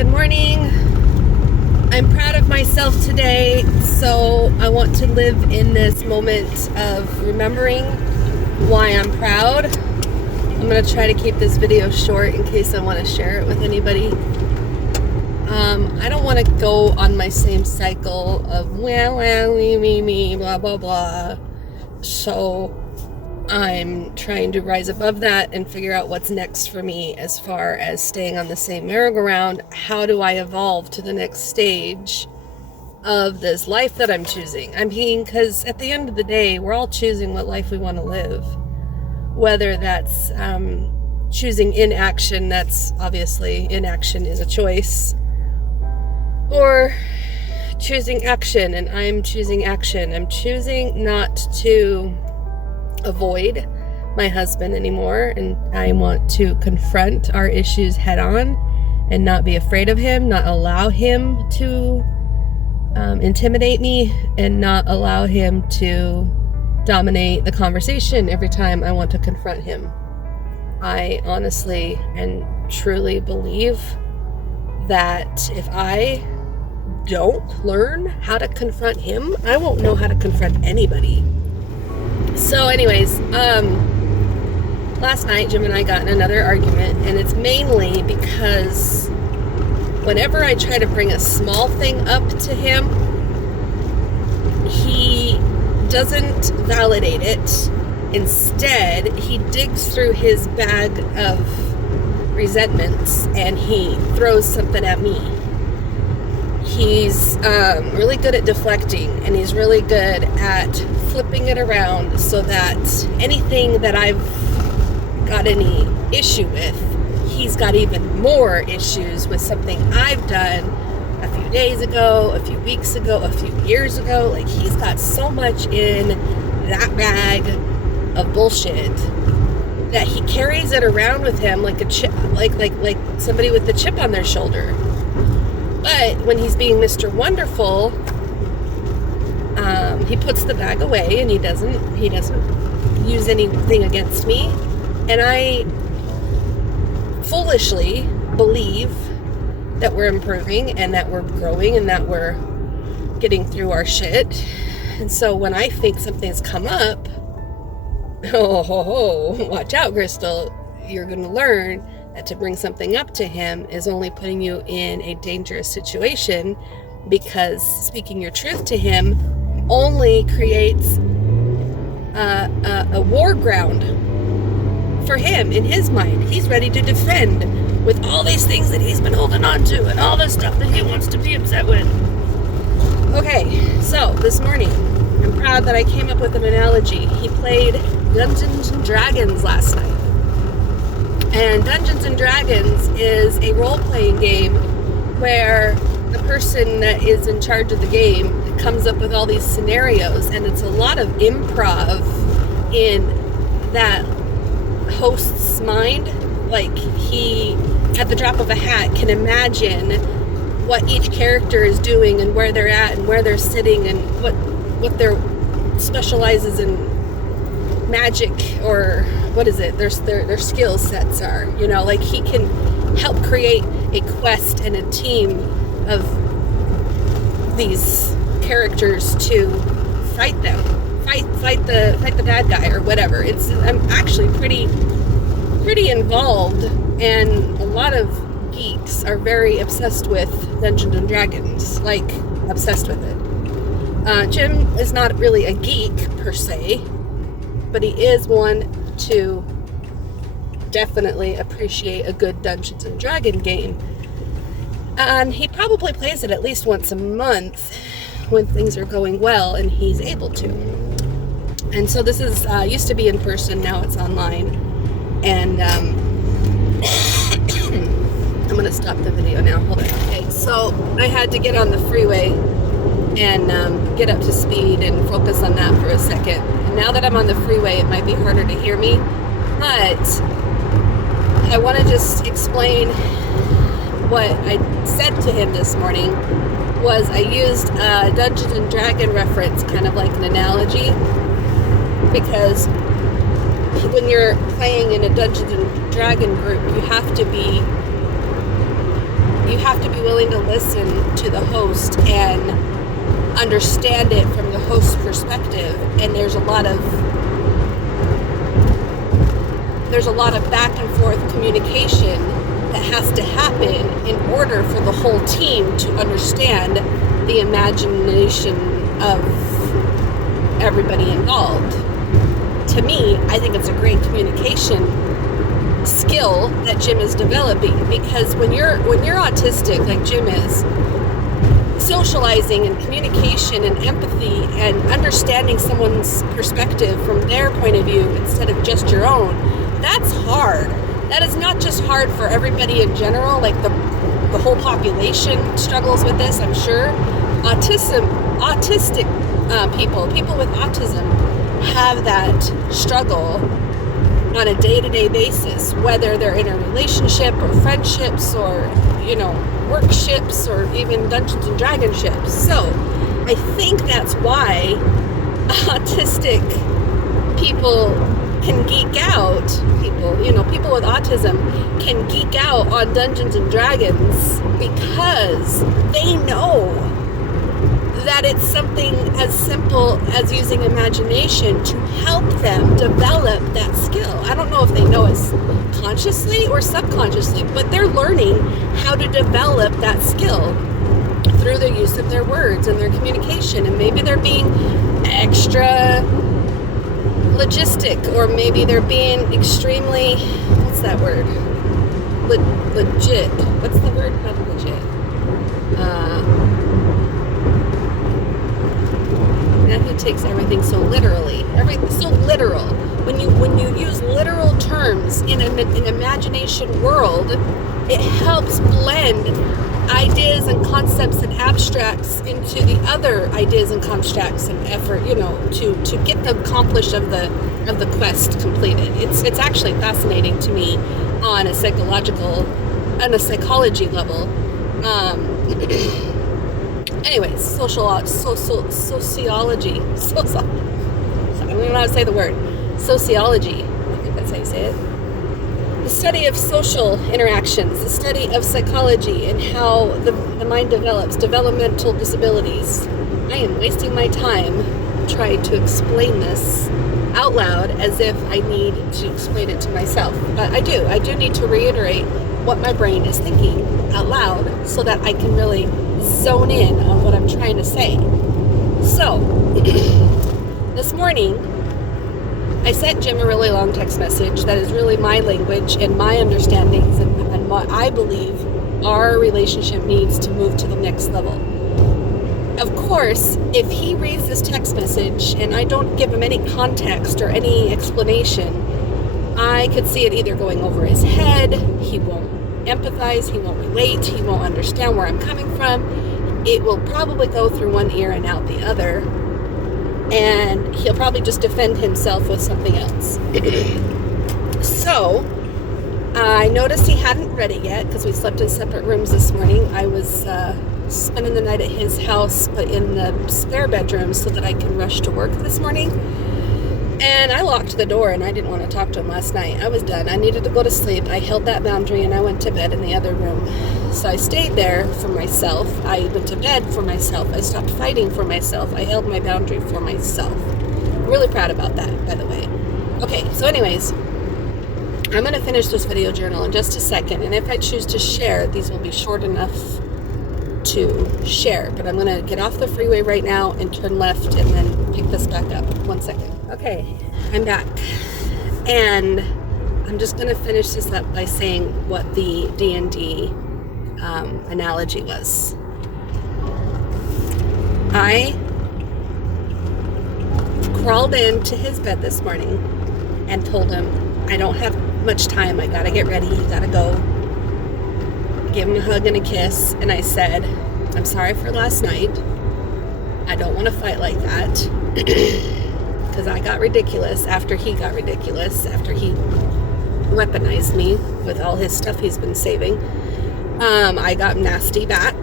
Good morning. I'm proud of myself today, so I want to live in this moment of remembering why I'm proud. I'm going to try to keep this video short in case I want to share it with anybody. I don't want to go on my same cycle of me, blah, blah, blah. So I'm trying to rise above that and figure out what's next for me as far as staying on the same merry-go-round. How do I evolve to the next stage of this life that I'm choosing? I mean, because at the end of the day, we're all choosing what life we want to live. Whether that's choosing inaction, that's obviously inaction is a choice, or choosing action, and I'm choosing action. I'm choosing not to avoid my husband anymore, and I want to confront our issues head on and not be afraid of him, not allow him to intimidate me, and not allow him to dominate the conversation every time I want to confront him. I honestly and truly believe that if I don't learn how to confront him, I won't know how to confront anybody. So anyways, last night Jim and I got in another argument, and it's mainly because whenever I try to bring a small thing up to him, he doesn't validate it. Instead, he digs through his bag of resentments and he throws something at me. He's really good at deflecting, and he's really good at flipping it around so that anything that I've got any issue with, he's got even more issues with something I've done a few days ago, a few weeks ago, a few years ago. Like, he's got so much in that bag of bullshit that he carries it around with him like a chip, like somebody with a chip on their shoulder. But when he's being Mr. Wonderful, he puts the bag away and he doesn't use anything against me. And I foolishly believe that we're improving and that we're growing and that we're getting through our shit. And so when I think something's come up, watch out, Crystal. You're going to learn that to bring something up to him is only putting you in a dangerous situation, because speaking your truth to him only creates a war ground for him in his mind. He's ready to defend with all these things that he's been holding on to and all this stuff that he wants to be upset with. Okay, so this morning, I'm proud that I came up with an analogy. He played Dungeons and Dragons last night. And Dungeons and Dragons is a role-playing game where the person that is in charge of the game comes up with all these scenarios, and it's a lot of improv in that host's mind. Like, he, at the drop of a hat, can imagine what each character is doing and where they're at and where they're sitting and what their specializes in magic, or what is it, their skill sets are, you know. Like, he can help create a quest and a team of these characters to fight the bad guy or whatever. I'm actually pretty involved, and a lot of geeks are very obsessed with Dungeons and Dragons, like obsessed with it. Jim is not really a geek per se, but he is one to definitely appreciate a good Dungeons and Dragons game. And he probably plays it at least once a month when things are going well and he's able to. And so this is used to be in person, now it's online. And I'm going to stop the video now. Hold on. Okay, so I had to get on the freeway and get up to speed and focus on that for a second. And now that I'm on the freeway, it might be harder to hear me, but I want to just explain what I said to him this morning. Was I used a Dungeons and Dragon reference, kind of like an analogy, because when you're playing in a Dungeons and Dragon group, you have have to be willing to listen to the host and understand it from the host's perspective. And there's a lot of back and forth communication that has to happen in order for the whole team to understand the imagination of everybody involved. To me, I think it's a great communication skill that Jim is developing, because when you're autistic like Jim is, socializing and communication and empathy and understanding someone's perspective from their point of view instead of just your own, that's hard. That is not just hard for everybody in general, like the whole population struggles with this, I'm sure. Autistic people with autism have that struggle on a day-to-day basis, whether they're in a relationship or friendships or, workships or even Dungeons and Dragons ships. So I think that's why autistic people can geek out. People with autism can geek out on Dungeons and Dragons because they know that it's something as simple as using imagination to help them develop that skill. I don't know if they know it consciously or subconsciously, but they're learning how to develop that skill through the use of their words and their communication. And maybe they're being extra logistic, or maybe they're being extremely, what's that word? Legit. What's the word? Not legit. Matthew takes everything so literally. Everything so literal. When you use literal terms in an imagination world, it helps blend ideas and concepts and abstracts into the other ideas and constructs and effort, to get the accomplish of the quest completed. It's actually fascinating to me on a psychology level. Anyways, sociology. I don't even know how to say the word. Sociology. I think that's how you say it. The study of social interactions, the study of psychology and how the mind develops, developmental disabilities. I am wasting my time trying to explain this out loud as if I need to explain it to myself. But I do need to reiterate what my brain is thinking out loud so that I can really zone in on what I'm trying to say. So, this morning, I sent Jim a really long text message that is really my language and my understandings and what I believe our relationship needs to move to the next level. Of course, if he reads this text message and I don't give him any context or any explanation, I could see it either going over his head, he won't empathize, he won't relate, he won't understand where I'm coming from. It will probably go through one ear and out the other, and he'll probably just defend himself with something else. So I noticed he hadn't read it yet because we slept in separate rooms this morning. I was spending the night at his house, but in the spare bedroom so that I can rush to work this morning. And I locked the door and I didn't want to talk to him last night. I was done. I needed to go to sleep. I held that boundary and I went to bed in the other room. So I stayed there for myself. I went to bed for myself. I stopped fighting for myself. I held my boundary for myself. I'm really proud about that, by the way. Okay, so anyways, I'm going to finish this video journal in just a second. And if I choose to share, these will be short enough to share. But I'm going to get off the freeway right now and turn left and then pick this back up. 1 second. Okay, I'm back, and I'm just going to finish this up by saying what the D&D analogy was. I crawled into his bed this morning and told him, I don't have much time, I gotta get ready, gotta go. Give him a hug and a kiss, and I said, I'm sorry for last night, I don't want to fight like that. Because I got ridiculous after he got ridiculous, after he weaponized me with all his stuff he's been saving. I got nasty back,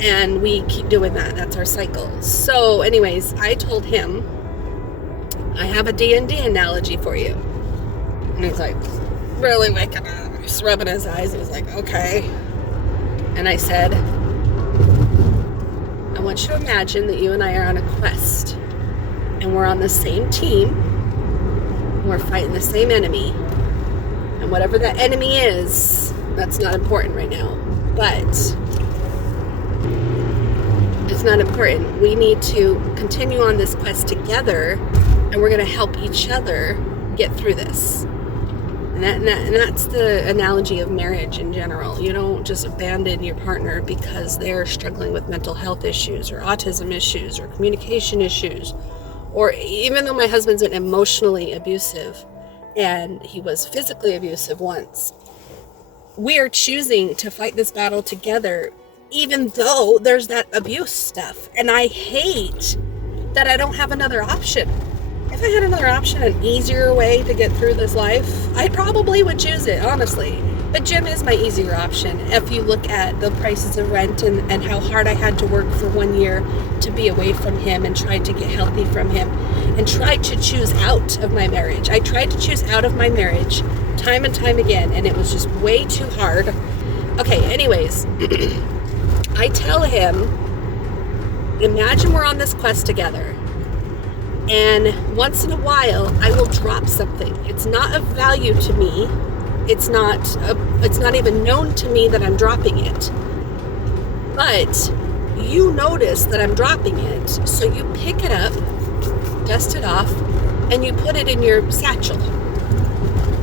and we keep doing that. That's our cycle. So anyways, I told him, I have a D&D analogy for you. And he's like, really waking up. He's rubbing his eyes. He was like, okay. And I said, I want you to imagine that you and I are on a quest, and we're on the same team, and we're fighting the same enemy. And whatever that enemy is, that's not important right now. But it's not important. We need to continue on this quest together, and we're going to help each other get through this. And that's the analogy of marriage in general. You don't just abandon your partner because they're struggling with mental health issues or autism issues or communication issues. Or even though my husband's been emotionally abusive and he was physically abusive once, we are choosing to fight this battle together, even though there's that abuse stuff. And I hate that I don't have another option. If I had another option, an easier way to get through this life, I probably would choose it, honestly. But Jim is my easier option. If you look at the prices of rent and how hard I had to work for 1 year to be away from him and tried to get healthy from him and tried to choose out of my marriage. I tried to choose out of my marriage time and time again, and it was just way too hard. Okay, anyways, I tell him, imagine we're on this quest together. And once in a while, I will drop something. It's not of value to me. It's not even known to me that I'm dropping it. But you notice that I'm dropping it, so you pick it up, dust it off, and you put it in your satchel.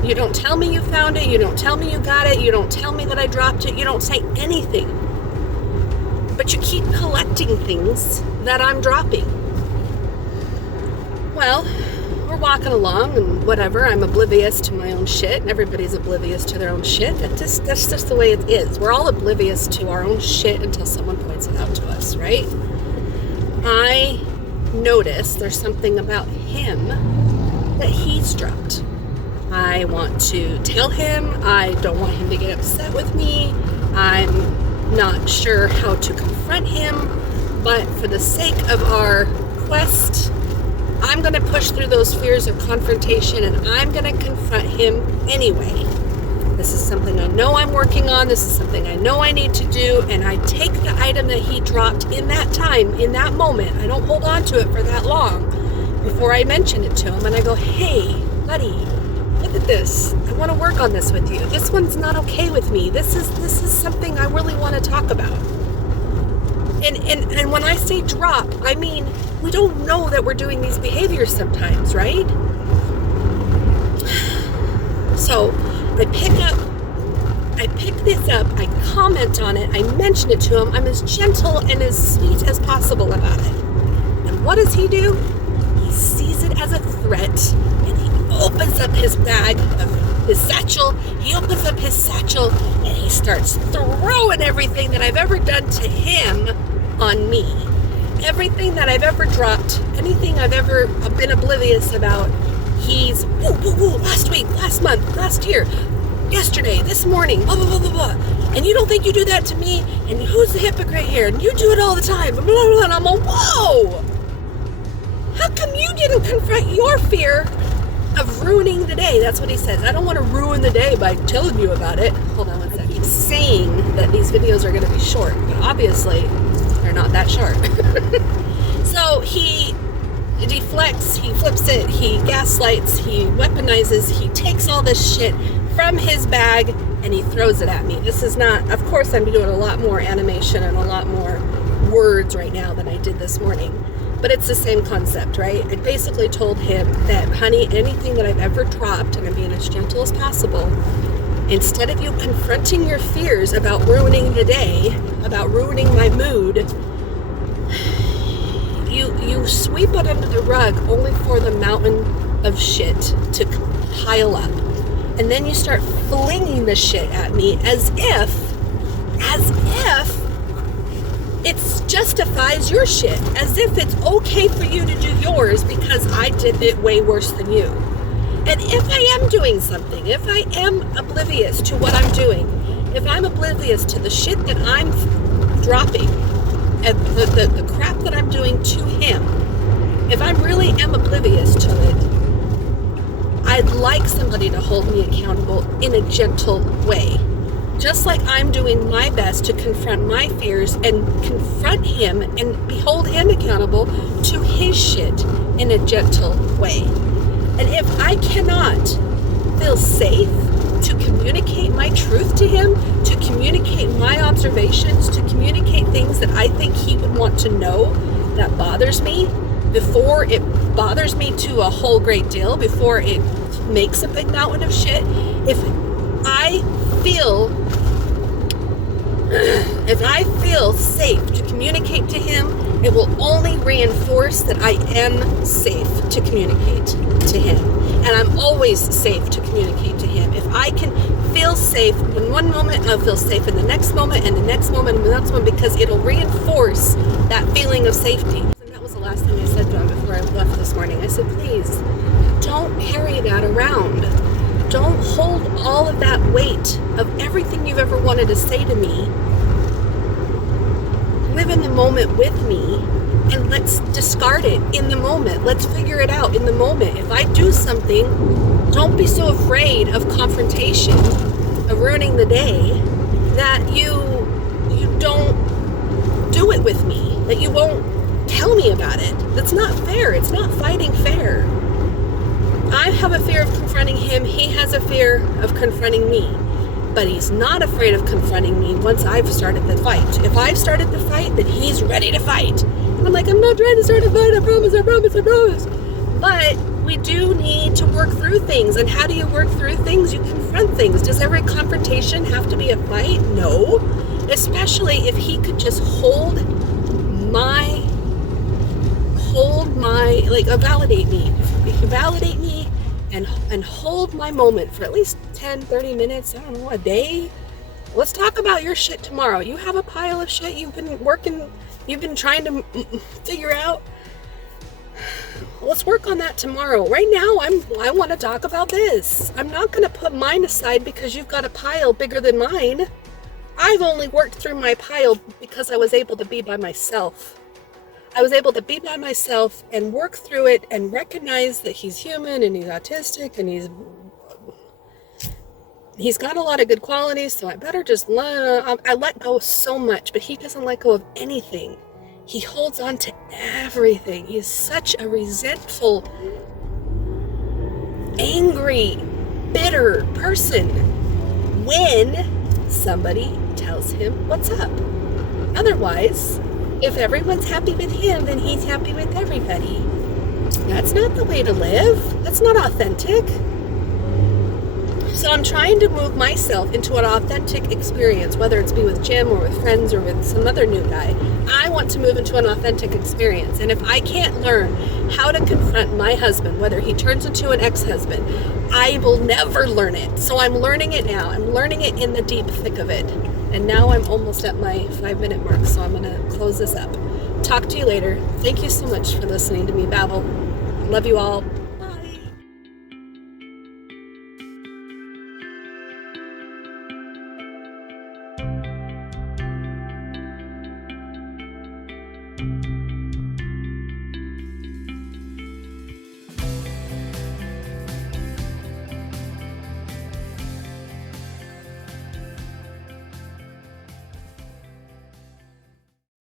You don't tell me you found it. You don't tell me you got it. You don't tell me that I dropped it. You don't say anything. But you keep collecting things that I'm dropping. Well, we're walking along and whatever, I'm oblivious to my own shit, and everybody's oblivious to their own shit. That's just the way it is. We're all oblivious to our own shit until someone points it out to us, right? I notice there's something about him that he's dropped. I want to tell him. I don't want him to get upset with me. I'm not sure how to confront him, but for the sake of our quest, I'm going to push through those fears of confrontation, and I'm going to confront him anyway. This is something I know I'm working on. This is something I know I need to do, and I take the item that he dropped in that time, in that moment. I don't hold on to it for that long before I mention it to him, and I go, hey, buddy, look at this. I want to work on this with you. This one's not okay with me. This is something I really want to talk about. And when I say drop, I mean, we don't know that we're doing these behaviors sometimes, right? So I pick this up, I comment on it, I mention it to him. I'm as gentle and as sweet as possible about it. And what does he do? He sees it as a threat, and he opens up his bag, his satchel. He opens up his satchel, and he starts throwing everything that I've ever done to him on me. Everything that I've ever dropped, anything I've ever been oblivious about, he's, last week, last month, last year, yesterday, this morning, blah, blah, blah, blah, blah. And you don't think you do that to me? And who's the hypocrite here? And you do it all the time, blah, blah, blah. And I'm like, whoa! How come you didn't confront your fear of ruining the day? That's what he says. I don't want to ruin the day by telling you about it. Hold on one second. I keep saying that these videos are going to be short, but obviously they're not that short. So he deflects, he flips it, he gaslights, he weaponizes, he takes all this shit from his bag and he throws it at me. This is not, of course I'm doing a lot more animation and a lot more words right now than I did this morning. But it's the same concept, right? I basically told him that, honey, anything that I've ever dropped, and I'm being as gentle as possible, instead of you confronting your fears about ruining the day, about ruining my mood, you sweep it under the rug only for the mountain of shit to pile up. And then you start flinging the shit at me as if it justifies your shit, as if it's okay for you to do yours because I did it way worse than you. And if I am doing something, if I am oblivious to what I'm doing, if I'm oblivious to the shit that I'm dropping, and the crap that I'm doing to him, if I really am oblivious to it, I'd like somebody to hold me accountable in a gentle way. just like I'm doing my best to confront my fears and confront him and hold him accountable to his shit in a gentle way. And if I cannot feel safe to communicate my truth to him, to communicate my observations, to communicate things that I think he would want to know that bothers me before it bothers me to a whole great deal, before it makes a big mountain of shit, if I feel safe to communicate to him, it will only reinforce that I am safe to communicate to him. And I'm always safe to communicate to him. If I can feel safe in one moment, I'll feel safe in the next moment, and the next moment, and the next one, because it'll reinforce that feeling of safety. And that was the last thing I said to him before I left this morning. I said, please, don't carry that around. Don't hold all of that weight of everything you've ever wanted to say to me. Live in the moment with me, and let's discard it in the moment. Let's figure it out in the moment. If I do something, don't be so afraid of confrontation, of ruining the day, that you don't do it with me, that you won't tell me about it. That's not fair. It's not fighting fair. I have a fear of confronting him. He has a fear of confronting me. But he's not afraid of confronting me once I've started the fight. If I've started the fight, then he's ready to fight. I'm like, I'm not trying to start a fight. I promise, I promise, I promise. But we do need to work through things. And how do you work through things? You confront things. Does every confrontation have to be a fight? No. Especially if he could just validate me. He can validate me and hold my moment for at least 10, 30 minutes, I don't know, a day. Let's talk about your shit tomorrow. You have a pile of shit you've been trying to figure out. Let's work on that tomorrow. Right now, I want to talk about this. I'm not going to put mine aside because you've got a pile bigger than mine. I've only worked through my pile because I was able to be by myself. I was able to be by myself and work through it and recognize that he's human and he's autistic and he's got a lot of good qualities, so I better just I let go so much, but he doesn't let go of anything. He holds on to everything. He's such a resentful, angry, bitter person when somebody tells him what's up. Otherwise, if everyone's happy with him, then he's happy with everybody. That's not the way to live. That's not authentic. So I'm trying to move myself into an authentic experience, whether it's be with Jim or with friends or with some other new guy. I want to move into an authentic experience. And if I can't learn how to confront my husband, whether he turns into an ex-husband, I will never learn it. So I'm learning it now. I'm learning it in the deep thick of it. And now I'm almost at my 5-minute mark, so I'm going to close this up. Talk to you later. Thank you so much for listening to me babble. Love you all.